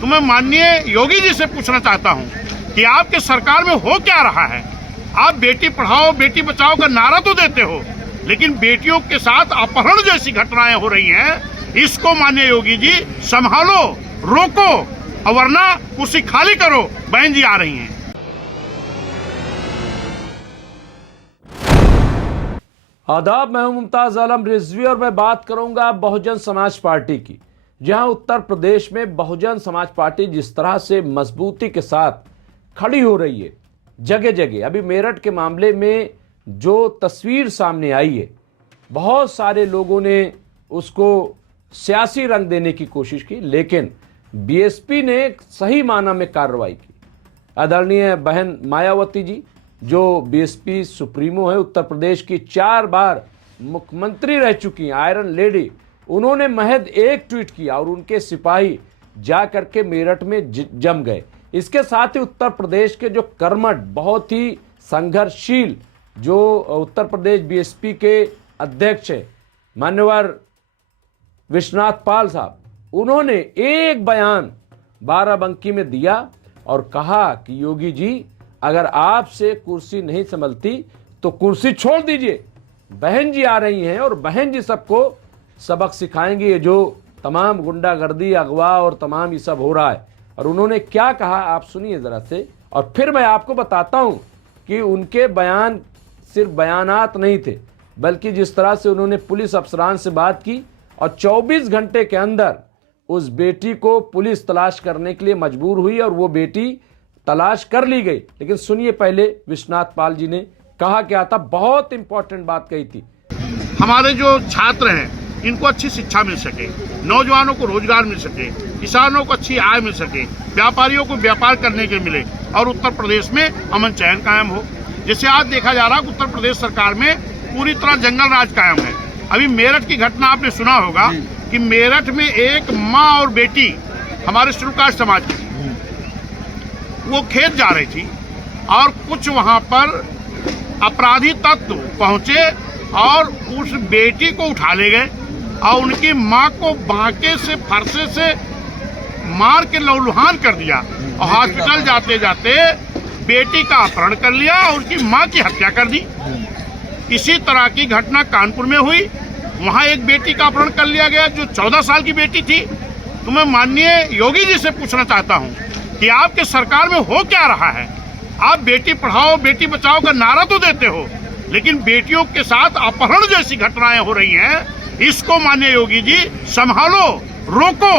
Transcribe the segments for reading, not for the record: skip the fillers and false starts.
तो मैं माननीय योगी जी से पूछना चाहता हूं कि आपके सरकार में हो क्या रहा है। आप बेटी पढ़ाओ बेटी बचाओ का नारा तो देते हो, लेकिन बेटियों के साथ अपहरण जैसी घटनाएं हो रही हैं। इसको माननीय योगी जी संभालो, रोको, और वरना कुर्सी खाली करो। बहन जी आ रही हैं। आदाब, मैं हूं मुमताज आलम रिजवी और मैं बात करूंगा बहुजन समाज पार्टी की। जहां उत्तर प्रदेश में बहुजन समाज पार्टी जिस तरह से मजबूती के साथ खड़ी हो रही है जगह जगह। अभी मेरठ के मामले में जो तस्वीर सामने आई है, बहुत सारे लोगों ने उसको सियासी रंग देने की कोशिश की, लेकिन बीएसपी ने सही माना में कार्रवाई की। आदरणीय बहन मायावती जी जो बीएसपी सुप्रीमो है, उत्तर प्रदेश की 4 बार मुख्यमंत्री रह चुकी हैं, आयरन लेडी, उन्होंने महज एक ट्वीट किया और उनके सिपाही जा करके मेरठ में जम गए। इसके साथ ही उत्तर प्रदेश के जो कर्मठ, बहुत ही संघर्षशील जो उत्तर प्रदेश बीएसपी के अध्यक्ष हैं मान्यवर विश्वनाथ पाल साहब, उन्होंने एक बयान बाराबंकी में दिया और कहा कि योगी जी अगर आपसे कुर्सी नहीं संभलती तो कुर्सी छोड़ दीजिए। बहन जी आ रही हैं और बहन जी सबको सबक सिखाएंगे। ये जो तमाम गुंडागर्दी, अगवा और तमाम ये सब हो रहा है, और उन्होंने क्या कहा आप सुनिए जरा से, और फिर मैं आपको बताता हूं कि उनके बयान सिर्फ बयानात नहीं थे, बल्कि जिस तरह से उन्होंने पुलिस अफसरान से बात की और 24 घंटे के अंदर उस बेटी को पुलिस तलाश करने के लिए मजबूर हुई और वो बेटी तलाश कर ली गई। लेकिन सुनिए पहले विश्वनाथ पाल जी ने कहा क्या था, बहुत इंपॉर्टेंट बात कही थी। हमारे जो छात्र हैं इनको अच्छी शिक्षा मिल सके, नौजवानों को रोजगार मिल सके, किसानों को अच्छी आय मिल सके, व्यापारियों को व्यापार करने के मिले और उत्तर प्रदेश में अमन चैन कायम हो। जैसे आज देखा जा रहा है उत्तर प्रदेश सरकार में पूरी तरह जंगल राज कायम है। अभी मेरठ की घटना आपने सुना होगा कि मेरठ में एक माँ और बेटी हमारे शेड्यूल कास्ट समाज की, वो खेत जा रही थी और कुछ वहां पर अपराधी तत्व पहुंचे और उस बेटी को उठा ले गए और उनकी मां को बांके से फरसे से मार के लहूलुहान कर दिया और हॉस्पिटल जाते जाते बेटी का अपहरण कर लिया और उसकी मां की हत्या कर दी। इसी तरह की घटना कानपुर में हुई, वहां एक बेटी का अपहरण कर लिया गया जो 14 साल की बेटी थी। तो मैं माननीय योगी जी से पूछना चाहता हूं कि आपके सरकार में हो क्या रहा है। आप बेटी पढ़ाओ बेटी बचाओ का नारा तो देते हो, लेकिन बेटियों के साथ अपहरण जैसी घटनाएं हो रही हैं। इसको माननीय योगी जी संभालो, रोको,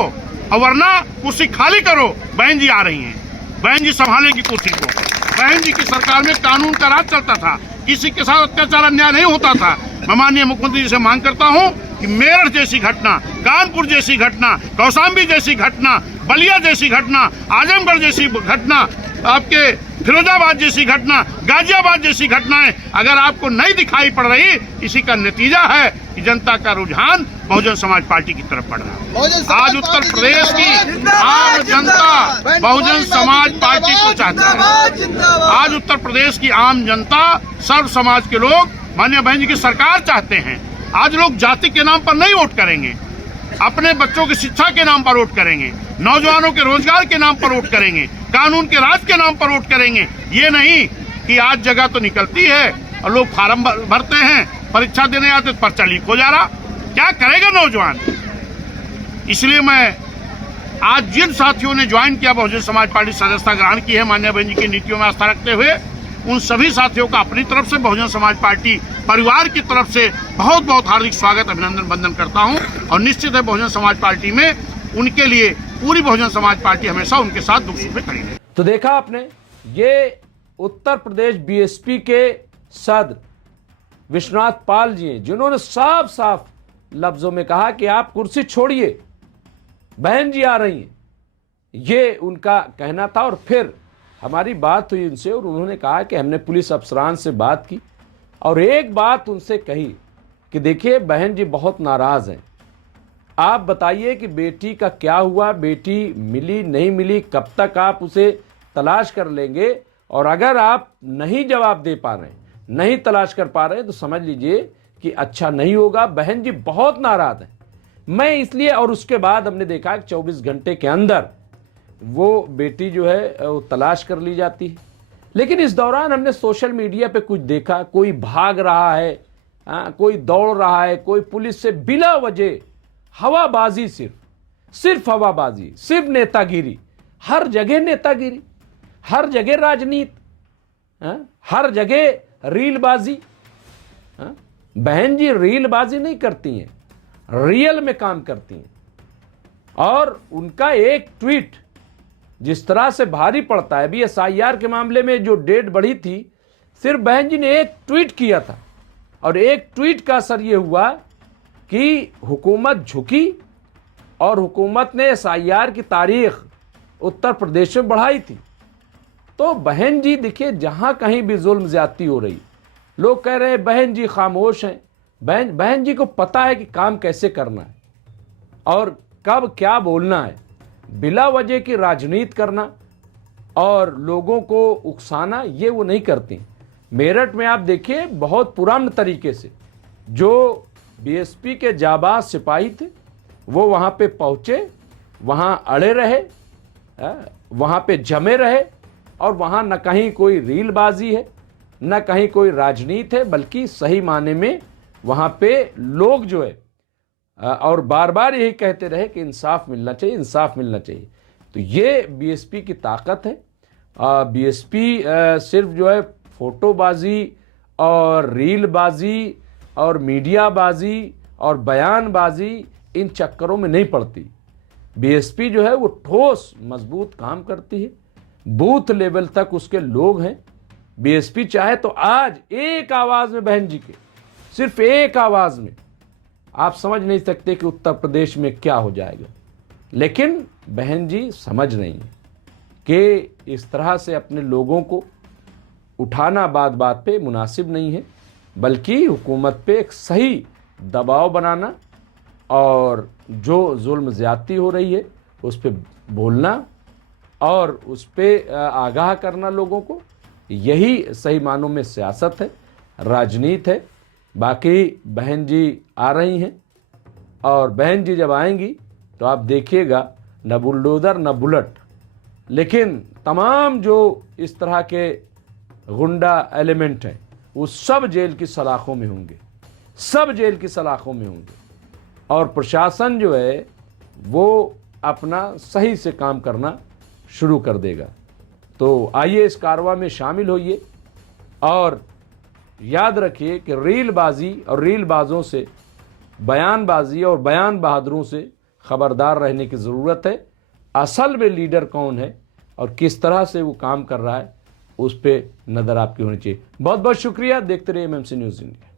और वरना कुर्सी खाली करो। बहन जी आ रही हैं, बहन जी संभालेंगी कुर्सी को। बहन जी की सरकार में कानून का राज चलता था, किसी के साथ अत्याचार अन्याय नहीं होता था। मैं माननीय मुख्यमंत्री जी से मांग करता हूं कि मेरठ जैसी घटना, कानपुर जैसी घटना, कौशाम्बी जैसी घटना, बलिया जैसी घटना, आजमगढ़ जैसी घटना, आपके फिरोजाबाद जैसी घटना, गाजियाबाद जैसी घटनाएं अगर आपको नहीं दिखाई पड़ रही, इसी का नतीजा है कि जनता का रुझान बहुजन समाज पार्टी की तरफ बढ़ रहा है। आज उत्तर प्रदेश की आम जनता बहुजन समाज पार्टी को चाहती है। आज उत्तर प्रदेश की आम जनता, सर्व समाज के लोग माननीय बहन जी की सरकार चाहते हैं। आज लोग जाति के नाम पर नहीं वोट करेंगे, अपने बच्चों की शिक्षा के नाम पर वोट करेंगे, नौजवानों के रोजगार के नाम पर वोट करेंगे, कानून के राज के नाम पर वोट करेंगे। ये नहीं कि आज जगह तो निकलती है और लोग फार्म भरते हैं, परीक्षा देने आते पर्चा लीक हो जा रहा, क्या करेगा नौजवान। इसलिए मैं आज जिन साथियों ने ज्वाइन किया बहुजन समाज पार्टी सदस्यता ग्रहण की है माननीय बहन जी की नीतियों में आस्था रखते हुए, उन सभी साथियों का अपनी तरफ से बहुजन समाज पार्टी परिवार की तरफ से बहुत बहुत हार्दिक स्वागत, अभिनंदन, वंदन करता हूं। और निश्चित है बहुजन समाज पार्टी में उनके लिए पूरी बहुजन समाज पार्टी हमेशा उनके साथ दुख सुख में खड़ी है। तो देखा आपने, ये उत्तर प्रदेश बीएसपी के सदर विश्वनाथ पाल जी हैं जिन्होंने साफ साफ लफ्जों में कहा कि आप कुर्सी छोड़िए, बहन जी आ रही हैं, ये उनका कहना था। और फिर हमारी बात हुई उनसे और उन्होंने कहा कि हमने पुलिस अफसरान से बात की और एक बात उनसे कही कि देखिए बहन जी बहुत नाराज हैं, आप बताइए कि बेटी का क्या हुआ, बेटी मिली नहीं मिली, कब तक आप उसे तलाश कर लेंगे, और अगर आप नहीं जवाब दे पा रहे हैं, नहीं तलाश कर पा रहे हैं, तो समझ लीजिए कि अच्छा नहीं होगा। बहन जी बहुत नाराज हैं। मैं इसलिए, और उसके बाद हमने देखा कि 24 घंटे के अंदर वो बेटी जो है वो तलाश कर ली जाती है। लेकिन इस दौरान हमने सोशल मीडिया पे कुछ देखा, कोई भाग रहा है, कोई दौड़ रहा है, कोई पुलिस से बिला वजह हवाबाजी, सिर्फ हवाबाजी, सिर्फ नेतागिरी, हर जगह नेतागिरी, हर जगह राजनीति, हर जगह रीलबाजी। बहन जी रीलबाजी नहीं करती हैं, रियल में काम करती हैं। और उनका एक ट्वीट जिस तरह से भारी पड़ता है, अभी SIR के मामले में जो डेट बढ़ी थी, सिर्फ बहन जी ने एक ट्वीट किया था और एक ट्वीट का असर यह हुआ कि हुकूमत झुकी और हुकूमत ने SIR की तारीख उत्तर प्रदेश में बढ़ाई थी। तो बहन जी देखिए, जहां कहीं भी जुल्म ज्यादती हो रही, लोग कह रहे हैं बहन जी खामोश हैं। बहन जी को पता है कि काम कैसे करना है और कब क्या बोलना है। बिला वजह की राजनीति करना और लोगों को उकसाना, ये वो नहीं करती। मेरठ में आप देखिए, बहुत पुराने तरीके से जो BSP के जाबाज सिपाही थे वो वहाँ पे पहुँचे, वहाँ अड़े रहे, वहाँ पे जमे रहे और वहाँ न कहीं कोई रीलबाजी है, न कहीं कोई राजनीति है, बल्कि सही माने में वहाँ पे लोग जो है और बार बार यही कहते रहे कि इंसाफ मिलना चाहिए, इंसाफ मिलना चाहिए। तो ये BSP की ताकत है। BSP सिर्फ जो है फोटोबाजी और रीलबाजी और मीडियाबाजी और बयानबाजी, इन चक्करों में नहीं पड़ती। BSP जो है वो ठोस मजबूत काम करती है, बूथ लेवल तक उसके लोग हैं। BSP चाहे तो आज एक आवाज में बहन जी के, सिर्फ एक आवाज में, आप समझ नहीं सकते कि उत्तर प्रदेश में क्या हो जाएगा। लेकिन बहन जी समझ रही हैं कि इस तरह से अपने लोगों को उठाना बात बात पे मुनासिब नहीं है, बल्कि हुकूमत पे एक सही दबाव बनाना और जो जुल्म ज़्यादती हो रही है उस पर बोलना और उस पर आगाह करना लोगों को, यही सही मानों में सियासत है, राजनीति है। बाकी बहन जी आ रही हैं और बहन जी जब आएंगी तो आप देखिएगा, न बुलडोज़र न बुलेट, लेकिन तमाम जो इस तरह के गुंडा एलिमेंट हैं वो सब जेल की सलाखों में होंगे, सब जेल की सलाखों में होंगे और प्रशासन जो है वो अपना सही से काम करना शुरू कर देगा। तो आइए इस कारवां में शामिल होइए और याद रखिए कि रीलबाजी और रीलबाजों से, बयानबाजी और बयान बहादुरों से खबरदार रहने की ज़रूरत है। असल में लीडर कौन है और किस तरह से वो काम कर रहा है, उस पर नज़र आपकी होनी चाहिए। बहुत बहुत शुक्रिया। देखते रहिए MMC न्यूज़ इंडिया।